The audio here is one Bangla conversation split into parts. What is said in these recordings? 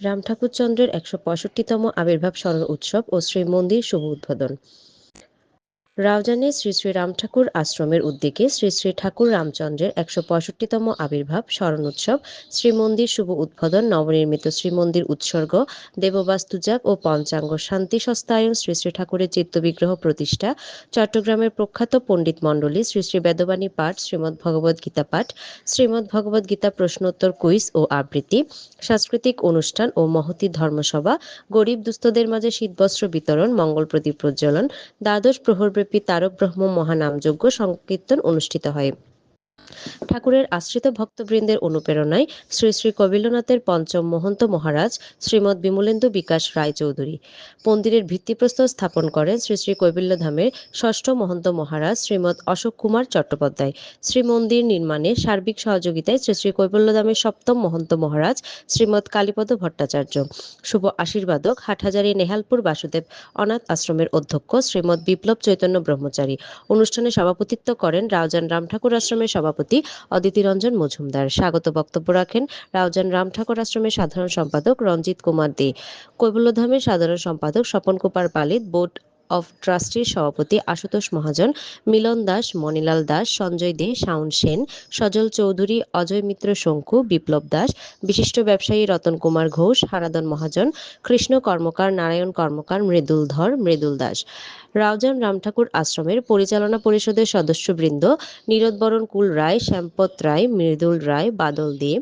রাম ঠাকুর চন্দ্রের ১৬৫তম আবির্ভাব স্মরণ উৎসব ও শ্রীমন্দির শুভ উদ্বোধন। রাউজানে শ্রী শ্রী রাম ঠাকুর আশ্রমের উদ্যোগে শ্রী শ্রী ঠাকুর রামচন্দ্রের ১৬৫তম আবির্ভাব স্মরণ উৎসব, শ্রীমন্দির শুভ উদ্বোধন, নবনির্মিত শ্রীমন্দির উৎসর্গ, দেববাস্তুজাপ ও পঞ্চাঙ্গ শান্তি সস্তায়ন, শ্রী শ্রী ঠাকুরের চিত্তবিগ্রহ প্রতিষ্ঠা, চট্টগ্রামের প্রখ্যাত পণ্ডিত মণ্ডলী, শ্রী শ্রী বেদবাণী পাঠ, শ্রীমদ্ ভগবদ গীতা পাঠ, শ্রীমদ্ ভগবদ গীতা প্রশ্নোত্তর কুইজ ও আবৃত্তি, সাংস্কৃতিক অনুষ্ঠান ও মহতী ধর্মসভা, গরিব দুস্থদের মাঝে শীতবস্ত্র বিতরণ, মঙ্গল প্রদীপ প্রজ্বলন, দ্বাদশ প্রহরব্যাপী তারক ব্রহ্ম মহানামযজ্ঞ সংকীর্তন অনুষ্ঠিত হয়। ঠাকুরের আশ্রিত ভক্তবৃন্দের অনুপ্রেরণায় শ্রী শ্রী কবিল্যনাথের পঞ্চম মহন্ত মহারাজ শ্রীমৎ বিমলেন্দু বিকাশ রায় চৌধুরী মন্দিরের ভিত্তিপ্রস্তর স্থাপন করেন শ্রী শ্রী কৈবল্যধামের ষষ্ঠ মহন্ত মহারাজ শ্রীমৎ অশোক কুমার চট্টোপাধ্যায়। শ্রীমন্দির নির্মাণে সার্বিক সহযোগিতায় শ্রী শ্রী কৈবল্যধামের সপ্তম মহন্ত মহারাজ শ্রীমৎ কালীপদ ভট্টাচার্য। শুভ আশীর্বাদক হাটহাজারী নেহালপুর বাসুদেব অনাথ আশ্রমের অধ্যক্ষ শ্রীমৎ বিপ্লব চৈতন্য ব্রহ্মচারী। অনুষ্ঠানে সভাপতিত্ব করেন রাউজান রাম ঠাকুর আশ্রমের সভাপতি অদিতি রঞ্জন মজুমদার। স্বাগত বক্তব্য রাখেন রাউজান রাম ঠাকুর আশ্রমের সাধারণ সম্পাদক রঞ্জিত কুমার দে, কৈবল্যধামের সাধারণ সম্পাদক স্বপন কুমার পালিত, বোর্ড অফ ট্রাস্টির সভাপতি আশুতোষ মহাজন, মিলন দাস, মণিলাল দাস, সঞ্জয় দে, শাওন সেন, সজল চৌধুরী, অজয় মিত্র শঙ্কু, বিপ্লব দাস, বিশিষ্ট ব্যবসায়ী রতন কুমার ঘোষ, হারাদন মহাজন, কৃষ্ণ কর্মকার, নারায়ণ কর্মকার, মৃদুল ধর, মৃদুল দাস। রাউজান রামঠাকুর আশ্রমের পরিচালনা পরিষদের সদস্যবৃন্দ নীরদবরণ কুল রায়, শ্যামপত রায়, মৃদুল রায়, বাদল দে,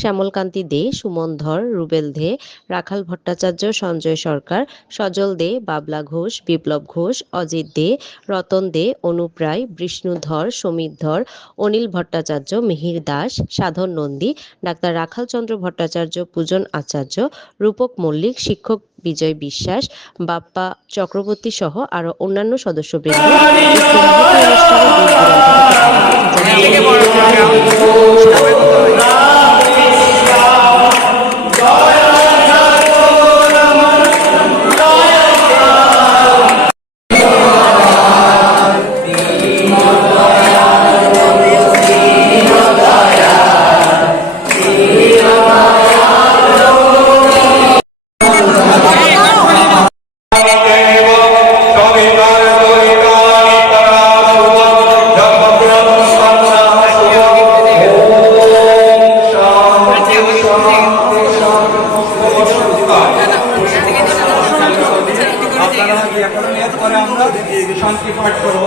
শ্যামলকান্তি দে, সুমন ধর, রুবেল দে, রাখাল ভট্টাচার্য, সঞ্জয় সরকার, সজল দে, বাবলা ঘোষ, বিপ্লব ঘোষ, অজিত দে, রতন দে, অনুপ রায়, বিষ্ণু ধর, সমীর ধর, অনিল ভট্টাচার্য, মিহির দাস, সাধন নন্দী, ডাক্তার রাখাল চন্দ্র ভট্টাচার্য, পূজন আচার্য, রূপক মল্লিক, শিক্ষক বিজয় বিশ্বাস, বাপ্পা চক্রবর্তী সহ আরো অন্যান্য সদস্যবৃন্দ উক্ত মহতী অনুষ্ঠানে দূর দূরান্ত থেকে শান্তি পাঠ করব।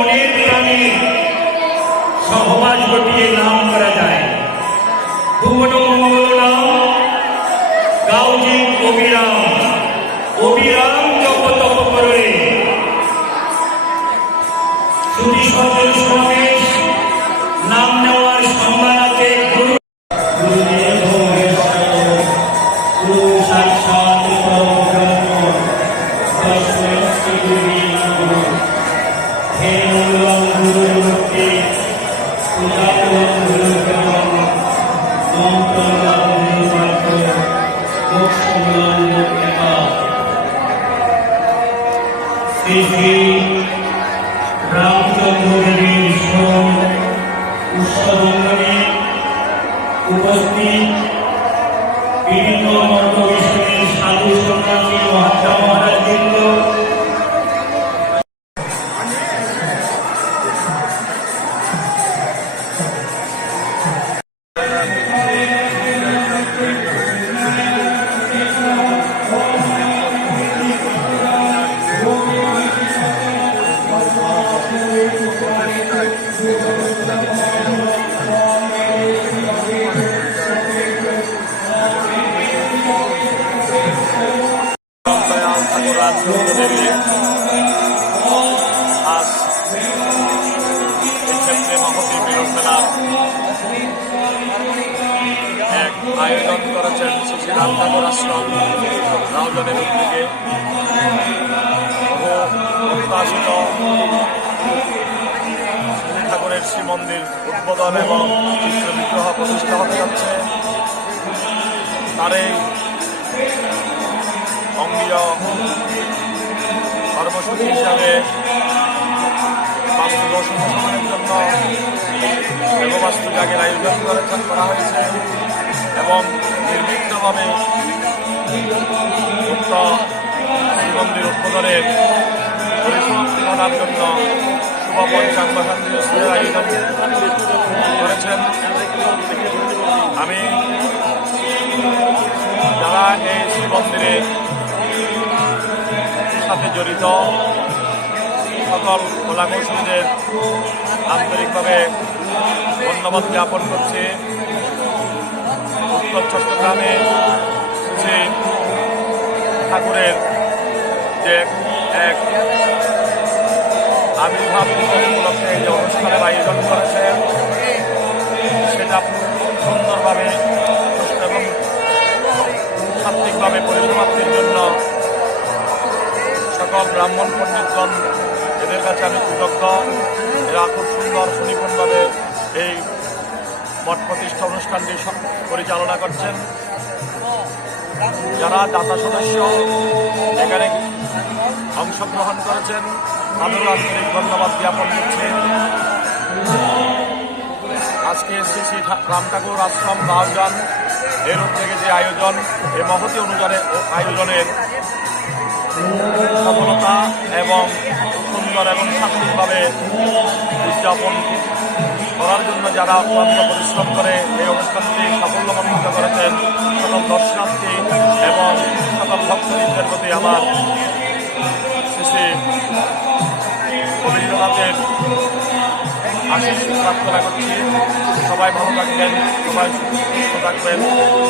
অনেক প্রাণী সহবাস ঘটিয়ে নাম করা যায়। ভুবন মঙ্গল নাম গাউজি অবিরাম, অবিরাম জপ তপ করে শ্রুতি সজল সমাবেশ নাম নেওয়ার সম্মান আছে গুরু গুরুদেব গুরু সাক্ষাৎ পরব্রহ্ম তস্मै শ্রী গুরুবে নমঃ। হে মূলং গুরুমূর্তে পূজাকুলং গুরুগ্রহং মন্ত্রং গুরুবাক্য মোক্ষমূলং মুখ্যতা। শ্রী শ্রী রামচন্দ্র দেবের স্মরণ উৎসবঙ্গনে উপস্থিত বিভিন্ন মত বিষয়ের সাধু সন্ন্যাসী মহাত্মা মহারাজবৃন্দ, দয়াল ঠাকুর রামচন্দ্র দেবী আজ এই ক্ষেত্রে মহতী মিলন মেলার এক আয়োজন করেছেন শ্রী শ্রী রাম ঠাকুর আশ্রম রাউজানের উদ্যোগে। প্রত্যাশিত শ্রী ঠাকুরের শ্রী মন্দির উদ্বোধন এবং চিত্র বিগ্রহ প্রতিষ্ঠা হতে যাচ্ছে। তার এই অঙ্গীয় কর্মসূচি হিসাবে বাস্তু দর্শন সমানের জন্য দেববাস্তু যাগের আয়োজন করা হয়েছে এবং নির্বিঘ্নভাবে উক্ত শ্রীমন্দির উদ্বোধনের পরিসমাপ্তি ঘটার জন্য শুভ পঞ্চাঙ্গ শান্তির আয়োজন করেছেন। আমি যারা এই শ্রীমন্দিরের সাথে জড়িত সকল কলাকৌশলীদের আন্তরিকভাবে ধন্যবাদ জ্ঞাপন করছি। উত্তর চট্টগ্রামে শ্রী ঠাকুরের যে এক আবির্ভাব দিবস উপলক্ষে যে অনুষ্ঠানের আয়োজন করেছে সেটা সুন্দরভাবে এবং সাত্বিকভাবে পরিসমাপ্তির জন্য সকল ব্রাহ্মণ পণ্ডিতগণ এদের কাছে আমি কৃতজ্ঞ। এরা খুব সুন্দর সুনিপুণভাবে এই মঠ প্রতিষ্ঠা অনুষ্ঠানটি পরিচালনা করছেন। যারা দাতা সদস্য এখানে অংশগ্রহণ করেছেন তাদেরও আন্তরিক ধন্যবাদ জ্ঞাপন করছি। আজকে শ্রী শ্রী রাম ঠাকুর আশ্রম রাউজান এর উদ্যোগে যে আয়োজন, এই মহতী আয়োজনের সফলতা এবং সুন্দর এবং সার্থকভাবে উদযাপন করার জন্য যারা অক্লান্ত পরিশ্রম করে এই অনুষ্ঠানটি সাফল্যমণ্ডিত করেছেন সকল দর্শনার্থী এবং সকল ভক্তবৃন্দের প্রতি আমার শ্রী শ্রী রবীন্দ্রনাথের আশীষ প্রার্থনা করছি। সবাই ভালো থাকবেন, সবাই সুস্থ থাকবেন,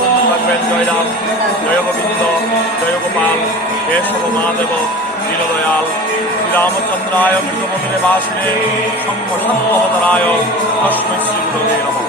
সুন্দর থাকবেন। জয় রাম, জয় গোবিন্দ, জয় গোপাল, হে সব মহাদেব দীনদয়াল শ্রীরামচন্দ্রায় মৃতমন্দিরে বাসনে সম্পসত্তবতরায় তস্मै শ্রী গুরুবে নমঃ।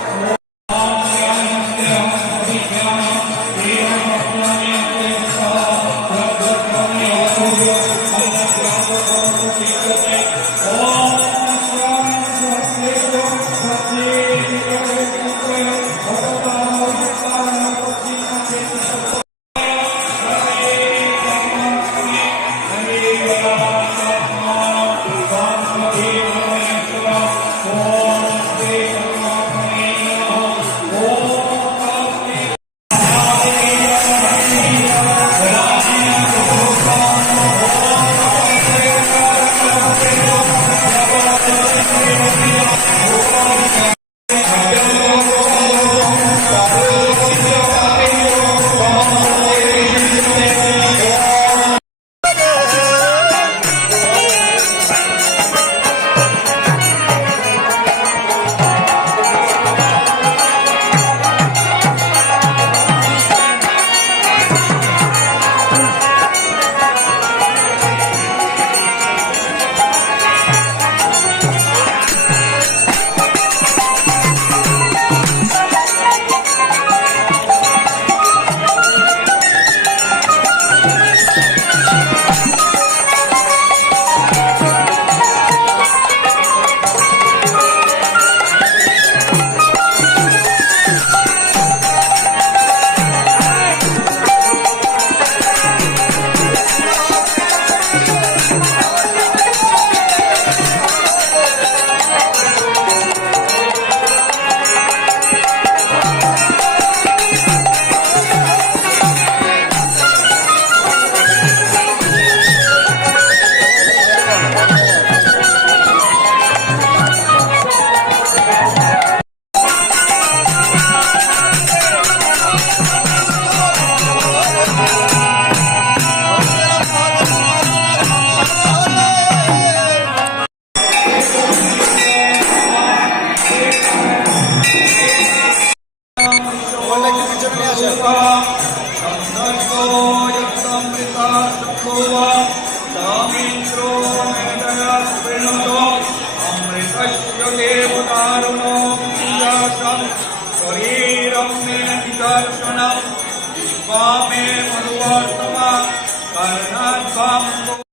स्वामे मधुवर्तमा कर्णात्